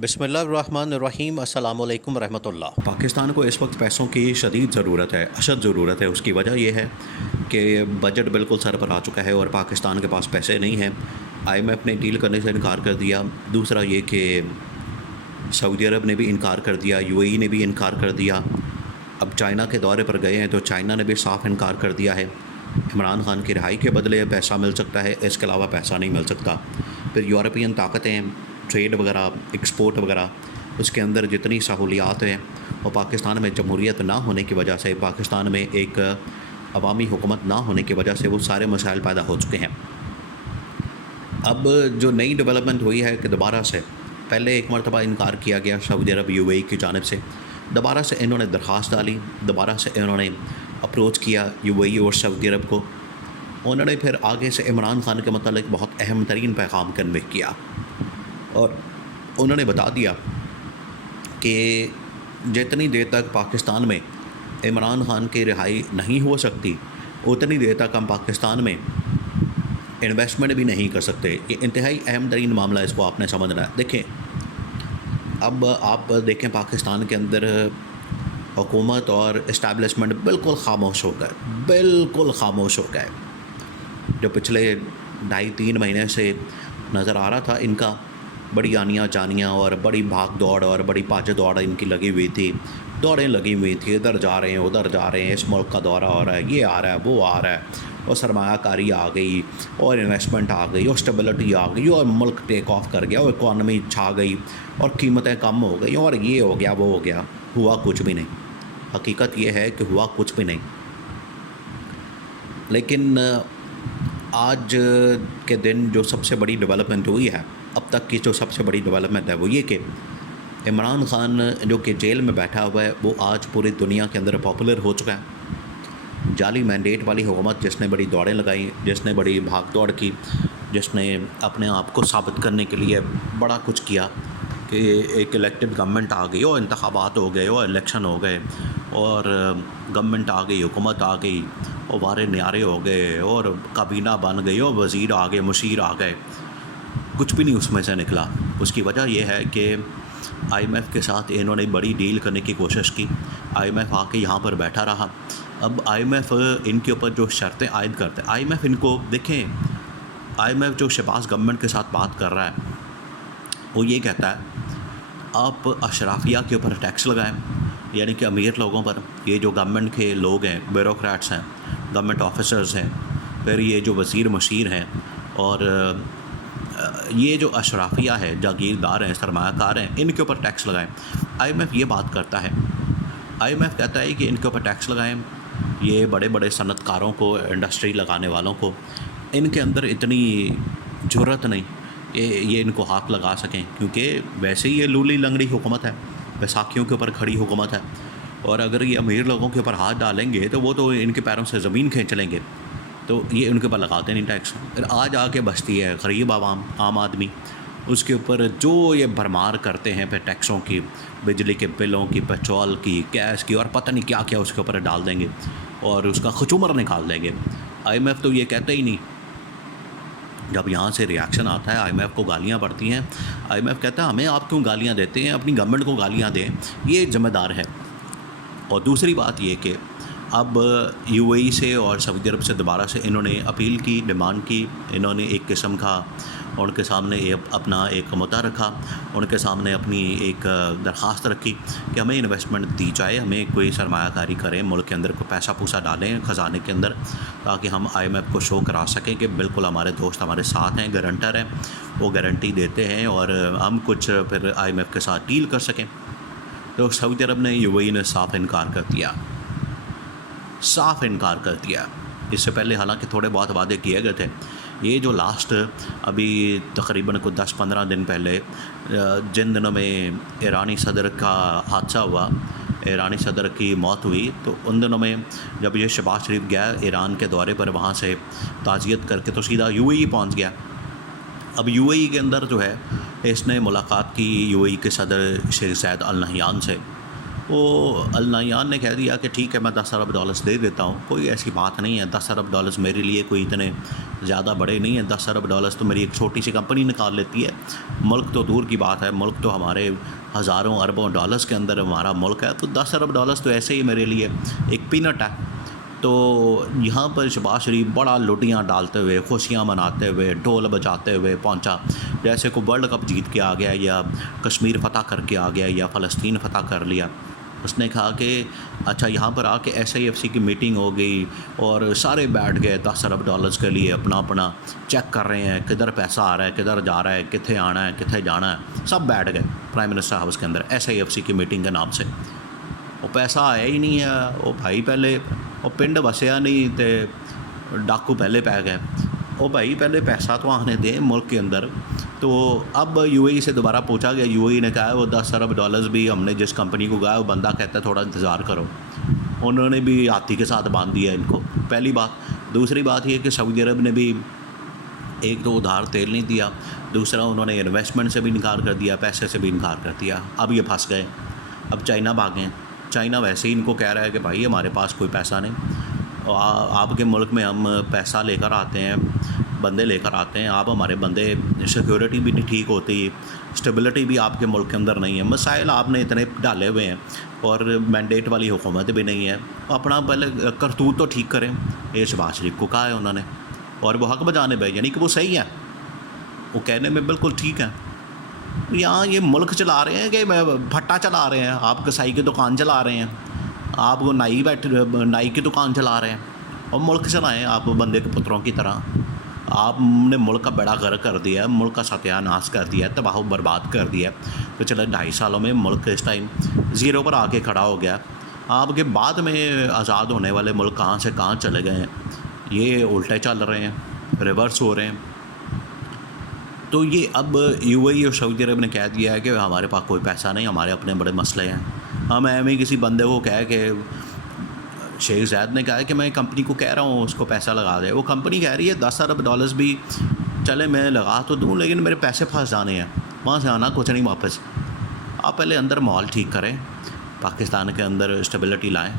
बिस्मिल्लाहिर्रहमानिर्रहीम अस्सलामुअलैकुम रहमतुल्लाह। पाकिस्तान को इस वक्त पैसों की शदीद ज़रूरत है, अशद ज़रूरत है। उसकी वजह यह है कि बजट बिल्कुल सर पर आ चुका है और पाकिस्तान के पास पैसे नहीं हैं। आईएमएफ ने डील करने से इनकार कर दिया। दूसरा ये कि सऊदी अरब ने भी इनकार कर दिया, यूएई ने भी इनकार कर दिया। अब चाइना के दौरे पर गए हैं तो चाइना ने भी साफ इनकार कर दिया है। इमरान खान की रिहाई के बदले पैसा मिल सकता है, इसके अलावा पैसा नहीं मिल सकता। फिर यूरोपियन ताकतें, ट्रेड वगैरह, एक्सपोर्ट वगैरह, उसके अंदर जितनी सहूलियात हैं और पाकिस्तान में जमहूरियत ना होने की वजह से, पाकिस्तान में एक अवामी हुकूमत ना होने की वजह से वो सारे मसाइल पैदा हो चुके हैं। अब जो नई डेवलपमेंट हुई है कि दोबारा से, पहले एक मरतबा इनकार किया गया सऊदी अरब यूएई की जानिब से, दोबारा से इन्होंने दरख्वास्त डाली, दोबारा से इन्होंने अप्रोच किया यूएई और सऊदी अरब को। उन्होंने फिर आगे से इमरान खान के मतलब बहुत अहम तरीन पैगाम कन्वे किया और उन्होंने बता दिया कि जितनी देर तक पाकिस्तान में इमरान खान की रिहाई नहीं हो सकती, उतनी देर तक हम पाकिस्तान में इन्वेस्टमेंट भी नहीं कर सकते। ये इंतहाई अहम तरीन मामला है, इसको आपने समझना है। देखें, अब आप देखें पाकिस्तान के अंदर हुकूमत और इस्टेब्लिशमेंट बिल्कुल खामोश हो गए, बिल्कुल खामोश हो गए। जो पिछले 2.5-3 महीने से नज़र आ रहा था, इनका बड़ी आनियाँ जानियाँ और बड़ी भाग दौड़ और बड़ी भाज दौड़ इनकी लगी हुई थी, दौड़ें लगी हुई थी, इधर जा रहे हैं, उधर जा रहे हैं, इस मुल्क का दौरा हो रहा है, ये आ रहा है, वो आ रहा है, और सरमायाकारी आ गई और इन्वेस्टमेंट आ गई और स्टेबिलिटी आ गई और मुल्क टेक ऑफ कर गया और इकॉनमी छा गई और कीमतें कम हो गई और ये हो गया, वो हो गया। हुआ कुछ भी नहीं। हकीकत ये है कि हुआ कुछ भी नहीं। लेकिन आज के दिन जो सबसे बड़ी डेवलपमेंट हुई है, अब तक की जो सबसे बड़ी डेवलपमेंट है, वो ये कि इमरान खान जो कि जेल में बैठा हुआ है, वो आज पूरी दुनिया के अंदर पॉपुलर हो चुका है। जाली मैंडेट वाली हुकूमत जिसने बड़ी दौड़ें लगाई, जिसने बड़ी भाग दौड़ की, जिसने अपने आप को साबित करने के लिए बड़ा कुछ किया कि एक इलेक्टेड गवर्नमेंट आ गई और इंतखाबात हो गए और इलेक्शन हो गए और गवर्नमेंट आ गई, हुकूमत आ गई और वारे न्यारे हो गए और काबीना बन गई और वज़ीर आ गए, मुशीर आ गए। कुछ भी नहीं उसमें से निकला। उसकी वजह यह है कि आईएमएफ के साथ इन्होंने बड़ी डील करने की कोशिश की। आईएमएफ आके यहाँ पर बैठा रहा। अब आईएमएफ इनके ऊपर जो शर्तें आयद करते हैं, आईएमएफ इनको देखें, आईएमएफ जो शहबाज गवर्नमेंट के साथ बात कर रहा है, वो ये कहता है आप अशराफिया के ऊपर टैक्स लगाएं, यानी कि अमीर लोगों पर। ये जो गवर्नमेंट के लोग हैं, ब्यूरोक्रेट्स हैं, गवर्नमेंट ऑफिसर्स हैं, फिर ये जो वज़ीर मशीर हैं और ये जो अशराफिया है, जागीरदार हैं, सरमायाकार हैं, इनके ऊपर टैक्स लगाएं। आईएमएफ ये बात करता है। आईएमएफ कहता है कि इनके ऊपर टैक्स लगाएं। ये बड़े बड़े सनतकारों को, इंडस्ट्री लगाने वालों को, इनके अंदर इतनी जुर्रत नहीं ये इनको हाथ लगा सकें, क्योंकि वैसे ही ये लूली लंगड़ी हुकूमत है, बैसाखियों के ऊपर खड़ी हुकूमत है। और अगर ये अमीर लोगों के ऊपर हाथ डालेंगे तो वो तो इनके पैरों से ज़मीन खींच लेंगे, तो ये उनके ऊपर लगाते नहीं टैक्स। फिर आज आके बचती है गरीब आम आदमी, उसके ऊपर जो ये भरमार करते हैं फिर टैक्सों की, बिजली के बिलों की, पेट्रोल की, गैस की और पता नहीं क्या क्या उसके ऊपर डाल देंगे और उसका खुचुमर निकाल देंगे। आईएमएफ तो ये कहते ही नहीं। जब यहाँ से रिएक्शन आता है, आईएमएफ को गालियाँ पड़ती हैं, आईएमएफ कहता है हमें आप क्यों गालियाँ देते हैं, अपनी गवर्नमेंट को गालियाँ दें, ये जिम्मेदार है। और दूसरी बात ये कि अब यूएई से और सऊदी अरब से दोबारा से इन्होंने अपील की, डिमांड की। इन्होंने एक किस्म का उनके सामने अपना एक मुद्दा रखा, उनके सामने अपनी एक दरख्वास्त रखी कि हमें इन्वेस्टमेंट दी जाए, हमें कोई सरमायाकारी करें, मुल्क के अंदर कोई पैसा पूसा डालें ख़जाने के अंदर, ताकि हम आईएमएफ को शो करा सकें कि बिल्कुल हमारे दोस्त हमारे साथ हैं, गारंटर हैं, वो गारंटी देते हैं और हम कुछ फिर आईएमएफ के साथ डील कर सकें। तो सऊदी अरब ने, यूएई ने साफ इनकार कर दिया, साफ इनकार कर दिया। इससे पहले हालांकि थोड़े बहुत वादे किए गए थे। ये जो लास्ट अभी तकरीबन को 10-15 दिन पहले जिन दिनों में ईरानी सदर का हादसा हुआ, ईरानी सदर की मौत हुई, तो उन दिनों में जब ये शहबाज शरीफ गया ईरान के दौरे पर, वहाँ से ताज़ियत करके तो सीधा यूएई पहुँच गया। अब यूएई के अंदर जो है, इसने मुलाकात की यूएई के सदर शेख ज़ायद अल नहयान से। वो अल नहयान ने कह दिया कि ठीक है मैं 10 अरब डॉलर्स दे देता हूँ। कोई ऐसी बात नहीं है, 10 अरब डॉलर्स मेरे लिए कोई इतने ज़्यादा बड़े नहीं हैं। 10 अरब डॉलर्स तो मेरी एक छोटी सी कंपनी निकाल लेती है। मुल्क तो दूर की बात है, मुल्क तो हमारे हज़ारों अरबों डॉलर्स के अंदर हमारा मुल्क है। तो 10 अरब डॉलर्स तो ऐसे ही मेरे लिए एक पीनट है। तो यहाँ पर शहबाज शरीफ बड़ा लुटियाँ डालते हुए, खुशियाँ मनाते हुए, ढोल बजाते हुए पहुँचा, जैसे कोई वर्ल्ड कप जीत के आ गया या कश्मीर फ़तह करके आ गया या फ़लस्तीन फ़तह कर लिया। उसने कहा कि अच्छा यहाँ पर आके SIFC की मीटिंग हो गई और सारे बैठ गए 10 अरब डॉलर्स के लिए अपना अपना चेक कर रहे हैं, किधर पैसा आ रहा है, किधर जा रहा है, कितने आना है, कितने जाना है। सब बैठ गए प्राइम मिनिस्टर हाउस के अंदर SIFC की मीटिंग के नाम से। वो पैसा आया ही नहीं है। वो भाई पहले वो पिंड वसिया नहीं तो डाकू पहले पै गए। ओ भाई पहले पैसा तो आने दें मुल्क के अंदर। तो अब UAE से दोबारा पूछा गया, UAE ने कहा वो 10 अरब डॉलर्स भी हमने जिस कंपनी को कहा वो बंदा कहता है थोड़ा इंतज़ार करो। उन्होंने भी हाथी के साथ बांध दिया इनको, पहली बात। दूसरी बात ये कि सऊदी अरब ने भी एक तो उधार तेल नहीं दिया, दूसरा उन्होंने इन्वेस्टमेंट से भी इनकार कर दिया, पैसे से भी इनकार कर दिया। अब ये फंस गए। अब चाइना भागें। चाइना वैसे ही इनको कह रहा है कि भाई हमारे पास कोई पैसा नहीं, आपके मुल्क में हम पैसा लेकर आते हैं, बंदे लेकर आते हैं, आप हमारे बंदे, सिक्योरिटी भी नहीं ठीक होती, स्टेबिलिटी भी आपके मुल्क के अंदर नहीं है, मसाइल आपने इतने डाले हुए हैं और मैंडेट वाली हुकूमत भी नहीं है। अपना पहले करतूत तो ठीक करें। ये शहबाज शरीफ को कहा है उन्होंने और वो हक बजाने पे, यानी कि वो सही है, वो कहने में बिल्कुल ठीक है। यहाँ ये मुल्क चला रहे हैं कि भट्टा चला रहे हैं, आप कसाई की दुकान चला रहे हैं, आप वो नाई की दुकान चला रहे हैं और मुल्क चलाएँ आप बंदे के पुत्रों की तरह। आपने मुल्क का बेड़ा गर्क कर दिया, मुल्क का सत्यानाश कर दिया, तबाह बर्बाद कर दिया। तो चलो 2.5 सालों में मुल्क इस टाइम ज़ीरो पर आके खड़ा हो गया। आपके बाद में आज़ाद होने वाले मुल्क कहाँ से कहाँ चले गए हैं, ये उल्टे चल रहे हैं, रिवर्स हो रहे हैं। तो ये अब UAE और सऊदी अरब ने कह दिया है कि हमारे पास कोई पैसा नहीं, हमारे अपने बड़े मसले हैं। हम एम किसी बंदे को कह के, शेख ज़ैद ने कहा है कि मैं कंपनी को कह रहा हूँ उसको पैसा लगा दे, वो कंपनी कह रही है 10 अरब डॉलर्स भी चले मैं लगा तो दूँ, लेकिन मेरे पैसे फंस जाने हैं, वहाँ से आना कुछ नहीं वापस। आप पहले अंदर माहौल ठीक करें, पाकिस्तान के अंदर स्टेबिलिटी लाएँ,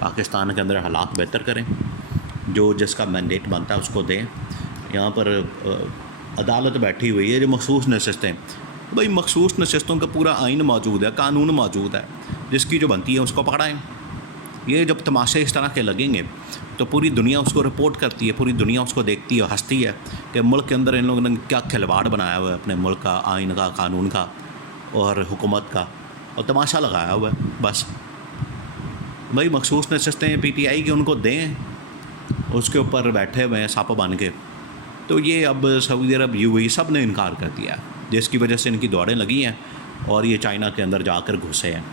पाकिस्तान के अंदर हालात बेहतर करें, जो जिसका मैंडेट बनता है उसको दें। यहाँ पर अदालत बैठी हुई है, जो मखसूस नशस्तें, भाई मखसूस नशस्तों का पूरा आइन मौजूद है, कानून मौजूद है, जिसकी जो बनती है उसको पकड़ाएँ। ये जब तमाशे इस तरह के लगेंगे तो पूरी दुनिया उसको रिपोर्ट करती है, पूरी दुनिया उसको देखती है, हंसती है कि मुल्क के अंदर इन लोगों ने क्या खिलवाड़ बनाया हुआ है अपने मुल्क का, आइन का, कानून का और हुकूमत का, और तमाशा लगाया हुआ है बस। भाई मखसूस नशस्तें PTI की उनको दें, उसके ऊपर बैठे हुए हैं सप बन के। तो ये अब सऊदी अरब UAE सब ने इनकार कर दिया, जिसकी वजह से इनकी दौड़ें लगी हैं और ये चाइना के अंदर जाकर घुसे हैं।